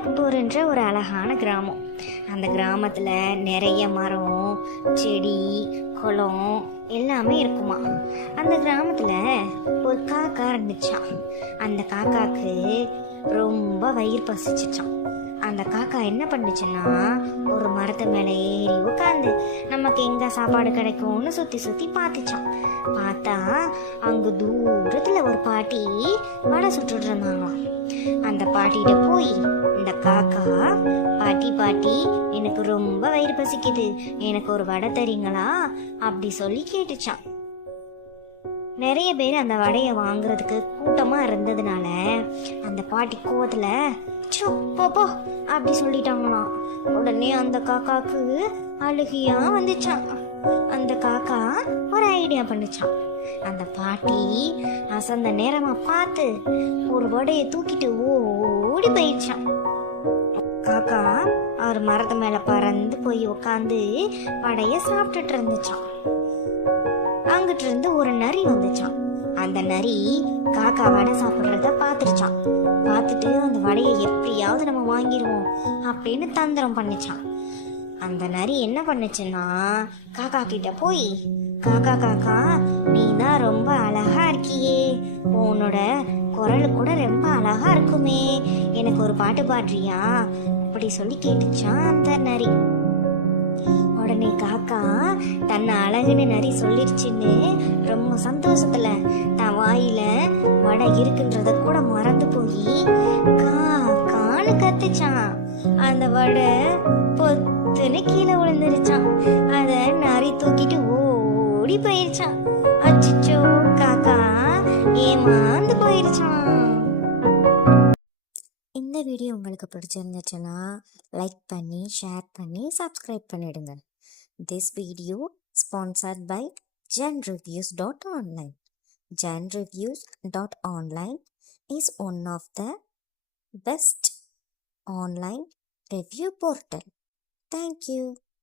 கோரக்பூர்ன்ற ஒரு அழகான கிராமம். அந்த கிராமத்தில் நிறைய மரம், செடி, குளம் எல்லாமே இருக்குமா. அந்த கிராமத்தில் ஒரு காக்கா இருந்துச்சான். அந்த காக்காக்கு ரொம்ப வயிறு பசிச்சிச்சான். அந்த காக்கா என்ன பண்ணுச்சுன்னா, ஒரு மரத்து மேலே ஏறி உட்காந்து நமக்கு எங்கே சாப்பாடு கிடைக்கும்னு சுற்றி சுற்றி பார்த்துச்சான். பார்த்தா அங்கே தூரத்தில் ஒரு பாட்டி வடை சுட்டுட்டு இருந்தாங்களாம். அந்த பாட்டிகிட்ட போய் இந்த காக்கா, பாட்டி பாட்டி எனக்கு ரொம்ப வயிறு பசிக்குது, எனக்கு ஒரு வடை தரீங்களா அப்படி சொல்லி கேட்டுச்சான். நிறைய பேர் அந்த வடையை வாங்குறதுக்கு கூட்டமாக இருந்ததுனால அந்த பாட்டி கோவத்தில் போ அப்படி சொல்லிட்டாங்களாம். உடனே அந்த காக்காக்கு அழுகியா வந்துச்சான். அந்த காக்கா ஒரு ஐடியா பண்ணிச்சான். அந்த பாட்டி அசந்த நேரமா பார்த்து ஒரு வடையை தூக்கிட்டு ஓடி போயிடுச்சான். காக்கா அவர் மரத்து மேல பறந்து போய் உட்காந்து வடைய சாப்பிட்டுட்டு இருந்துச்சான். அங்கிட்டு இருந்து ஒரு நரி வந்துச்சான். அந்த நரி காக்கா வடை சாப்பிட்றத பார்த்துருச்சான். பார்த்துட்டு அந்த வடையை எப்படியாவது நம்ம வாங்கிடுவோம் அப்படின்னு தந்திரம் பண்ணிச்சான். அந்த நரி என்ன பண்ணுச்சுன்னா, காக்கா கிட்ட போய், காக்கா காக்கா நீ தான் ரொம்ப அழகா இருக்கியே, உன்னோட குரல் கூட ரொம்ப அழகா இருக்குமே, எனக்கு ஒரு பாட்டு பாடுறியா அப்படி சொல்லி கேட்டுச்சான் அந்த நரி. உடனே காக்கா தன்னை அழகுன்னு நரி சொல்லிருச்சுன்னு ரொம்ப சந்தோஷத்துல தன் வாயில வடை இருக்குன்றத கூட மறந்து போய் காக்கான்னு கத்துச்சான். அந்த வடை பொத்துன்னு கீழே விழுந்துருச்சான். அத நரி தூக்கிட்டு ஓடி போயிருச்சான். அச்சோ, காக்கா ஏமாந்து போயிருச்சான். இந்த வீடியோ உங்களுக்கு பிடிச்சிருந்துச்சுன்னா லைக் பண்ணி, ஷேர் பண்ணி, சப்ஸ்கிரைப் பண்ணிடுங்க. This video sponsored by genreviews.online. genreviews.online is one of the best online review portal. Thank you.